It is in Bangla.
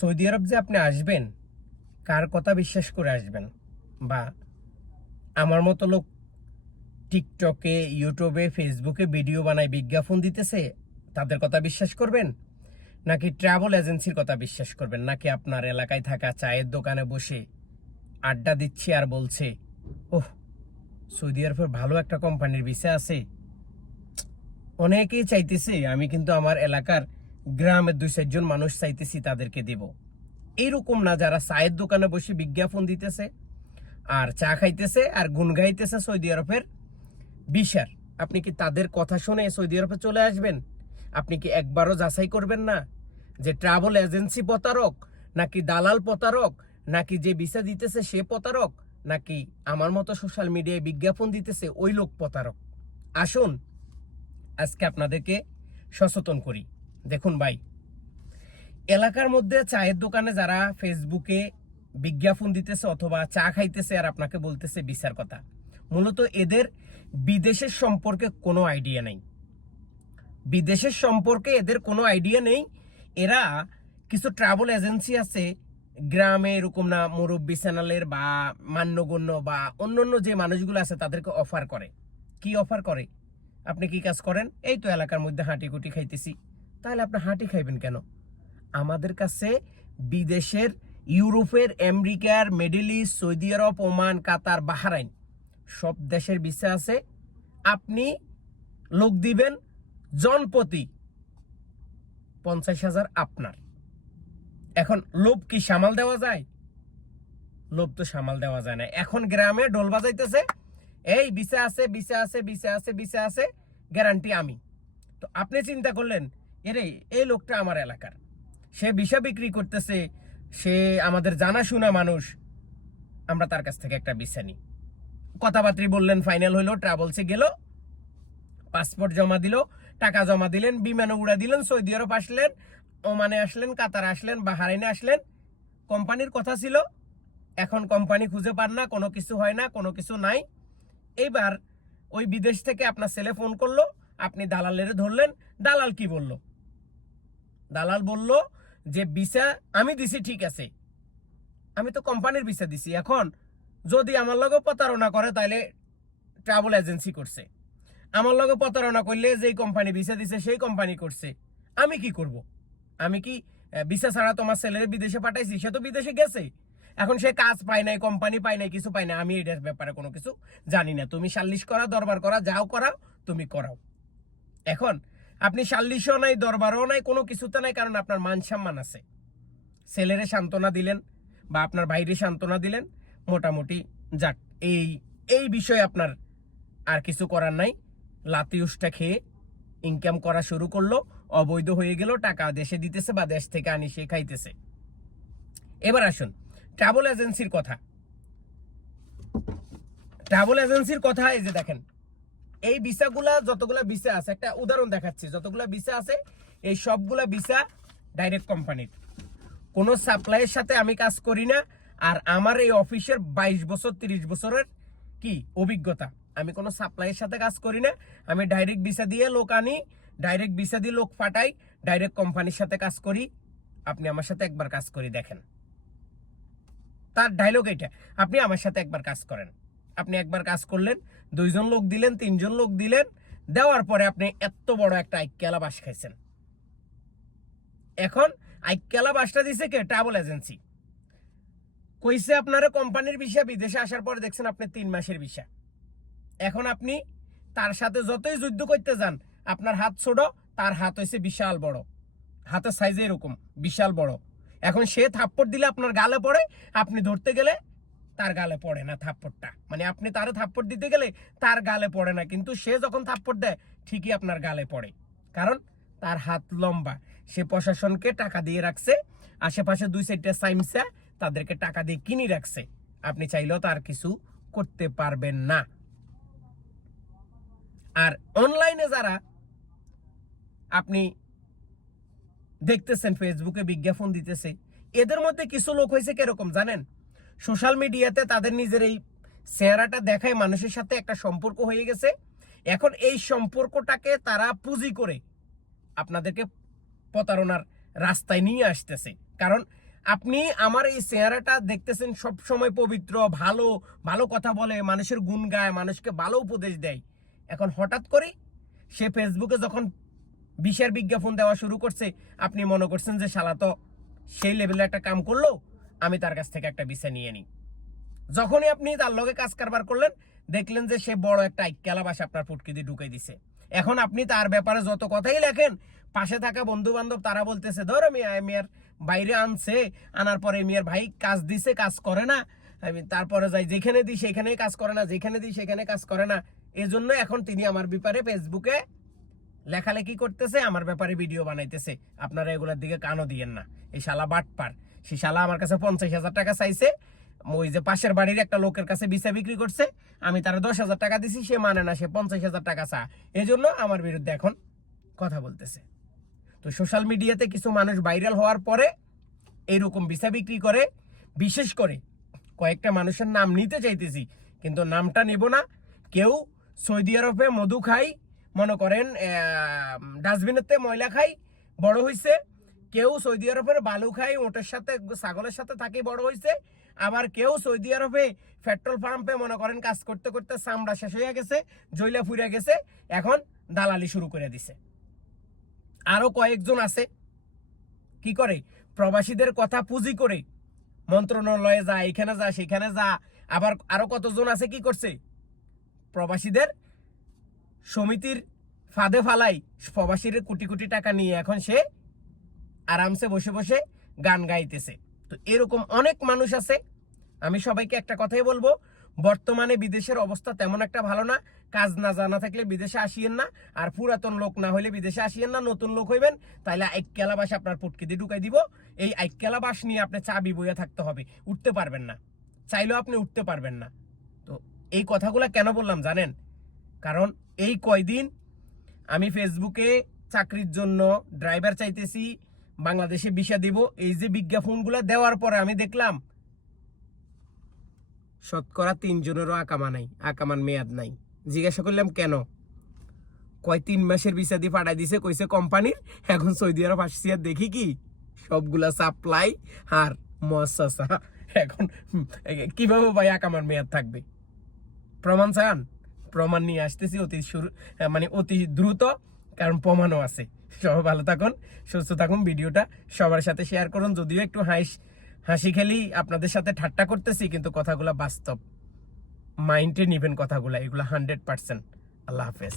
সৌদি আরব যে আপনি আসবেন, কার কথা বিশ্বাস করে আসবেন? বা আমার মতো লোক টিকটকে, ইউটিউবে, ফেসবুকে ভিডিও বানায় বিজ্ঞাপন দিতেছে, তাদের কথা বিশ্বাস করবেন? নাকি ট্রাভেল এজেন্সির কথা বিশ্বাস করবেন? নাকি আপনার এলাকায় থাকা চায়ের দোকানে বসে আড্ডা দিচ্ছে আর বলছে, ওহ, সৌদি আরবের ভালো একটা কোম্পানির ভিসা আছে। অনেকেই চাইতেছে, আমি কিন্তু আমার এলাকার গ্রামের দুই চারজন মানুষ চাইতেছি তাদেরকে দেব। এইরকম না যারা চায়ের দোকানে বসে বিজ্ঞাপন দিতেছে, আর চা খাইতেছে, আর গুন গাইতেছে সৌদি আরবের বিশার। আপনি কি তাদের কথা শুনে সৌদি আরবে চলে আসবেন? আপনি কি একবারও যাচাই করবেন না যে ট্রাভেল এজেন্সি প্রতারক, নাকি দালাল প্রতারক, নাকি যে ভিসা দিতেছে সে প্রতারক, নাকি আমার মতো সোশ্যাল মিডিয়ায় বিজ্ঞাপন দিতেছে ওই লোক প্রতারক? আসুন, আজকে আপনাদেরকে সচেতন করি। দেখুন ভাই, এলাকার মধ্যে চায়ের দোকানে যারা ফেসবুকে বিজ্ঞাপন দিতেছে অথবা চা খাইতেছে আর আপনাকে বলতেছে বিচার কথা, মূলত এদের বিদেশের সম্পর্কে কোনো আইডিয়া নেই। বিদেশের সম্পর্কে এদের কোনো আইডিয়া নেই। এরা কিছু ট্রাভেল এজেন্সি আছে, গ্রামে এরকম না মুরব্বী চ্যানেলের বা মান্যগণ্য বা অন্য অন্যান্য যে মানুষগুলো আছে তাদেরকে অফার করে। কি অফার করে? আপনি কি কাজ করেন? এই তো এলাকার মধ্যে হাঁটি কুটি খাইতেছি। তাহলে আপনি হাঁটি খাইবেন কেন? আমাদের কাছে বিদেশের, ইউরোপের, আমেরিকার, Middle East, Saudi Arab, Oman, Qatar, Bahrain সব দেশের ভিসা আছে। আপনি লোক দিবেন জনপতি পঞ্চাশ হাজার আপনার। এখন লোভ কি সামাল দেওয়া যায়? লোভ তো সামাল দেওয়া যায় না। এখন গ্রামে ডোল বাজাইতেছে, এই বিসা আছে বিসা আছে বিসা আছে বিসা আছে গ্যারান্টি আমি। তো আপনি চিন্তা করলেন এরে, এই লোকটা আমার এলাকার। সে বিষা বিক্রি করতেছে, সে আমাদের জানাশোনা মানুষ। আমরা তার কাছ থেকে একটা বিষা নিই। কথাবার্তি বললেন, ফাইনাল হইল, ট্রাভেলসে গেল, পাসপোর্ট জমা দিল, টাকা জমা দিলেন বিমানে উড়া দিলেন, সৌদি আরব আসলেন, ওমানে আসলেন, কাতার আসলেন, বাহারাইনে আসলেন। কোম্পানির কথা ছিল, এখন কোম্পানি খুঁজে পান না, কোনো কিছু হয় না, কোনো কিছু নাই। এইবার ওই বিদেশ থেকে আপনার ছেলে ফোন করল, আপনি দালালের ধরলেন, দালাল কি বলল? দালাল বলল যে ভিসা আমি দিছি, ঠিক আছে। আমি তো কোম্পানির ভিসা দিছি। এখন যদি আমার লগে প্রতারণা করে তাহলে ট্রাভেল এজেন্সি করছে। আমার লগে প্রতারণা করলে যেই কোম্পানি ভিসা দিছে, সেই কোম্পানি করছে। আমি কি করব? আমি কি ভিসা ছাড়া তোমার ছেলের বিদেশে পাঠাইছি? সে তো বিদেশে গেছে। এখন সে কাজ পায় নাই কোম্পানি পায় নাই, কিছু পায় না আমি এটার ব্যাপারে কোনো কিছু জানি না। তুমি সাল্লিশ করা, দরবার করা, যাও করাও, তুমি করাও। এখন আপনি সাল্লিশও নাই, দরবারও নাই, কোনো কিছুতে নাই, কারণ আপনার মান সম্মান আছে। ছেলেরে সান্ত্বনা দিলেন বা আপনার বাইরে সান্ত্বনা দিলেন, মোটামুটি যাক, এই এই বিষয়ে আপনার আর কিছু করার নাই। লাতিউসটা খেয়ে ইনকাম করা শুরু করল, অবৈধ হয়ে গেল, টাকা দেশে দিতেছে বা দেশ থেকে আনি সে খাইতেছে। এবার আসুন ট্রাভেল এজেন্সির কথা। ট্রাভেল এজেন্সির কথা, এই যে দেখেন এই ভিসাগুলা যতগুলা ভিসা আছে, একটা উদাহরণ দেখাচ্ছি, যতগুলা ভিসা আছে, এই সবগুলা ভিসা ডাইরেক্ট কোম্পানির কোনো সাপ্লাইয়ের সাথে আমি কাজ করি না, আর আমার এই অফিসের বাইশ বছর, তিরিশ বছরের কি অভিজ্ঞতা? আমি কোনো সাপ্লাইয়ের সাথে কাজ করি না, আমি ডাইরেক্ট ভিসা দিয়ে লোক আনি ডাইরেক্ট ভিসা দিয়ে লোক পাঠাই ডাইরেক্ট কোম্পানির সাথে কাজ করি। আপনি আমার সাথে একবার কাজ করি দেখেন। তার ডায়লগ এটা আপনি আমার সাথে একবার কাজ করেন। আপনি একবার কাজ করলেন দুইজন লোক দিলেন, তিনজন লোক দিলেন। দেওয়ার পরে আপনি এত বড় একটা আইকেলা বাস খাইছেন। এখন আইকেলা বাসটা দিছে কে? Travel agency. কইছে আপনারা কোম্পানির বিষয় বিদেশে আসার পরে দেখছেন আপনি তিন মাসের বিষয় এখন আপনি তার সাথে যতই যুদ্ধ করতে যান, আপনার হাত ছোট, তার হাত হয়েছে বিশাল বড়। হাতের সাইজে এরকম, বিশাল বড়। এখন সে থাপ্পড় দিলে আপনার গালে পড়ে, আপনি ধরতে গেলে তার গালে পড়ে না থাপ্পড়টা। মানে আপনি তারে থাপ্পড় দিতে গেলে তার গালে পড়ে না, কিন্তু সে যখন থাপ্পড় দেয়, ঠিকই আপনার গালে পড়ে। কারণ তার হাত লম্বা। সে প্রশাসনকে টাকা দিয়ে রাখছে, আশেপাশে দুই সাইডটা সাইমসা, তাদেরকে টাকা দিয়ে কিনে রাখছে। আপনি চাইলেও তার কিছু করতে পারবেন না। আর অনলাইনে যারা আপনি দেখতেছেন, ফেসবুকে বিজ্ঞাপন দিতেছে, এদের মধ্যে কিছু লোক হয়েছে কীরকম জানেন? সোশ্যাল মিডিয়াতে তাদের নিজের এই চেহারাটা দেখায় মানুষের সাথে একটা সম্পর্ক হয়ে গেছে। এখন এই সম্পর্কটাকে তারা পুঁজি করে আপনাদেরকে প্রতারণার রাস্তায় নিয়ে আসতেছে। কারণ আপনি আমার এই চেহারাটা দেখতেছেন সব সময় পবিত্র, ভালো ভালো কথা বলে, মানুষের গুণ গায়, মানুষকে ভালো উপদেশ দেয়। এখন হঠাৎ করে সে ফেসবুকে যখন বিষের বিজ্ঞাপন দেওয়া শুরু করছে, আপনি মনে করছেন যে শালা তো সেই লেভেলে একটা কাম করল? আমি তার কাছ থেকে একটা বিষয় নিয়ে নিই। যখনই আপনি তার লগে কাজ কারবার করলেন, দেখলেন যে সে বড় একটা আইক্যালা বাসা আপনার ফুটকি দিয়ে ঢুকাই দিছে। এখন আপনি তার ব্যাপারে যত কথাই লেখেন, পাশে থাকা বন্ধু বান্ধব তারা বলতেছে, ধরো মিয়া মিয়ার বাইরে আনছে, আনার পরে মিয়ার ভাই কাজ দিছে, কাজ করে না। আমি তারপরে যাই, যেখানে দিই সেখানেই কাজ করে না, যেখানে দিই সেখানে কাজ করে না। এজন্য এখন তিনি আমার ব্যাপারে ফেসবুকে লেখালেখি করতেছে, আমার ব্যাপারে ভিডিও বানাইতেছে। আপনারা এগুলোর দিকে কানও দিয়েন না। এই শালা বাটপার। সেই শালা আমার কাছে পঞ্চাশ হাজার টাকা চাইছে। ওই যে পাশের বাড়ির একটা লোকের কাছে বিসা বিক্রি করছে। আমি তার দশ হাজার টাকা দিছি, সে মানে না, সে পঞ্চাশ হাজার টাকা চা এই জন্য আমার বিরুদ্ধে এখন কথা বলতেছে। তো সোশ্যাল মিডিয়াতে কিছু মানুষ ভাইরাল হওয়ার পরে এইরকম ভিসা বিক্রি করে। বিশেষ করে কয়েকটা মানুষের নাম নিতে চাইতেছি, কিন্তু নামটা নেব না। কেউ সৌদি আরবে মধু খাই মনে করেন ডাস্টবিনেতে ময়লা খাই, বড় হইছে। কেউ সৌদি আরবের বালু খাই ওটের সাথে, ছাগলের সাথে থাকি বড় হইছে। আবার কেউ সৌদি আরবে পেট্রোল পাম্পে মনে করেন কাজ করতে করতে চামড়া শেষ হয়ে গেছে, জইলা ফুরে গেছে, এখন দালালি শুরু করে দিছে। আরও কয়েকজন আছে। কি করে? প্রবাসীদের কথা পুঁজি করে। মন্ত্রণালয়ে যা, এখানে যা, সেখানে যা। আবার আরও কতজন আছে, কি করছে? প্রবাসীদের সমিতির ফাঁদে ফালাই প্রবাসীর কোটি কোটি টাকা নিয়ে এখন সে আরামসে বসে বসে গান গাইতেছে। তো এরকম অনেক মানুষ আছে। আমি সবাইকে একটা কথাই বলব, বর্তমানে বিদেশের অবস্থা তেমন একটা ভালো না। কাজ না জানা থাকলে বিদেশে আসিয়েন না। আর পুরাতন লোক না হলে বিদেশে আসিয়েন না। নতুন লোক হইবেন, তাইলে আইক্যালা বাস আপনার পুটকি দিয়ে ঢুকাই দিব। এই আইক্যালা বাস নিয়ে আপনি চাবি বইয়া থাকতে হবে। উঠতে পারবেন না। চাইলেও আপনি উঠতে পারবেন না। তো এই কথাগুলো কেন বললাম জানেন? কারণ এই কয়দিন আমি ফেসবুকে চাকরির জন্য ড্রাইভার চাইতেছি, বাংলাদেশে ভিসা দিব। এই যে বিজ্ঞাপনগুলো দেওয়ার পরে আমি দেখলাম, শতকরা তিনজনেরও আকামা নাই আকামান মেয়াদ নাই। জিজ্ঞাসা করলাম, কেন? কয়, তিন মাসের ভিসা দিয়ে পাঠাই দিছে কইছে, কোম্পানির, এখন সৌদি আরব আসছি আর দেখি কি? সবগুলা সাপ্লাই আর মহাসা এখন কীভাবে ভাই আকামার মেয়াদ থাকবে? প্রমাণ চান? প্রমাণ নিয়ে আসতেছি, অতি শুরু মানে অতি দ্রুত, কারণ প্রমাণও আছে। সবাই ভালো থাকুন, সুস্থ থাকুন, ভিডিওটা সবার সাথে শেয়ার করুন। যদিও একটু হাসি হাসি খেলি আপনাদের সাথে ঠাট্টা করতেছি, কিন্তু কথাগুলো বাস্তব। মাইন্ডে নিবেন কথাগুলো, এগুলো হান্ড্রেড পার্সেন্ট আল্লাহ হাফেজ।